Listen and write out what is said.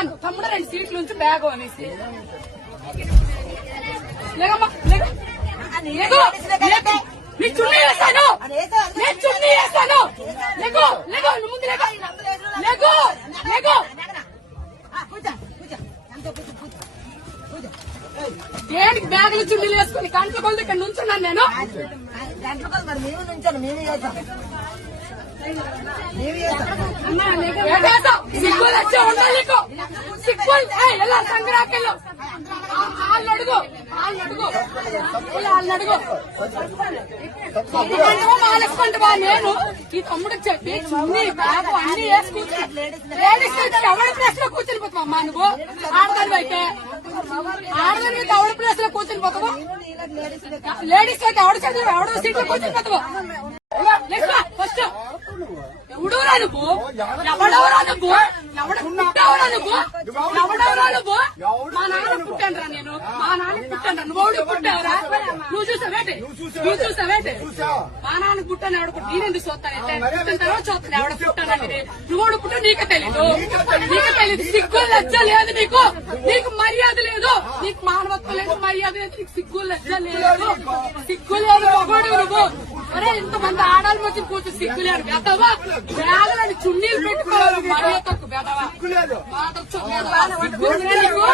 చెప్తాను తమ్ముడు రెండు సీట్ల నుంచి బ్యాగ్ అనేసి లేకమ్మా లేక లేకు, లేకు. నీ చున్నీ వేస్తాను నేను చున్నీ వేస్తాను లేకు లేకు నువ్వు ముందు లేకు. లేకు లేకు. దేనికి బ్యాగులు చున్నీలు వేసుకుని కంట్లో కొలది ఇక్కడ నుంచున్నాను నేను? మరి మేము నుంచాను మేము చేసాం వచ్చే నీకు. ఎలా సంగ్రాకెళ్ళు వాళ్ళు అడుగు వాళ్ళు అడుగు. వాళ్ళు అడుగు. తమ్ముడు మాలేసుకుంటా నేను. ఈ తమ్ముడికి చెప్పి చున్నీ బ్యాగ్ అన్ని వేసుకుంటా. లేడీస్ అయితే ఎవరి ప్లేస్లో కూర్చుని పోతావు అమ్మా నువ్వు? ఆడదాని అయితే. ఆడదాని అయితే ఎవరి ప్లేస్లో కూర్చుని పోతావు? లేడీస్ అయితే ఎవడ చదువు ఎవడో సీట్లో కూర్చుని పోతావు? ఫస్ట్ ఎవడోరా నువ్వు? నువ్వు నువ్వు? ఎవడవరా నువ్వు మా నాన్న పుట్టానురా నేను. మా నాన్న పుట్టాను నువ్వు పుట్టావురా? నువ్వు చూసావేంటి నువ్వు చూసావేంటి మా నాన్న పుట్టాను ఎవడ పుట్టి నేను ఎందుకు చూస్తానంటే పుట్టిన తర్వాత చూస్తాను ఎవడ పుట్టానంటే నువ్వు ఎవడు పుట్టా నీకు తెలీదు. నీకు తెలీదు. సిగ్గు లజ్జ లేదు నీకు. నీకు మర్యాద లేదు. నీకు మానవత్వం లేదు మర్యాద లేదు నీకు సిగ్గు లజ్జ లేదు. సిగ్గు లేదు మగోడు నువ్వు. అరే ఇంతమంది ఆడాలి వచ్చి కూర్చొని సిగ్గు బెదవా వేలని చున్నీలు పెట్టుకోవాలి మర్యాద తక్కువ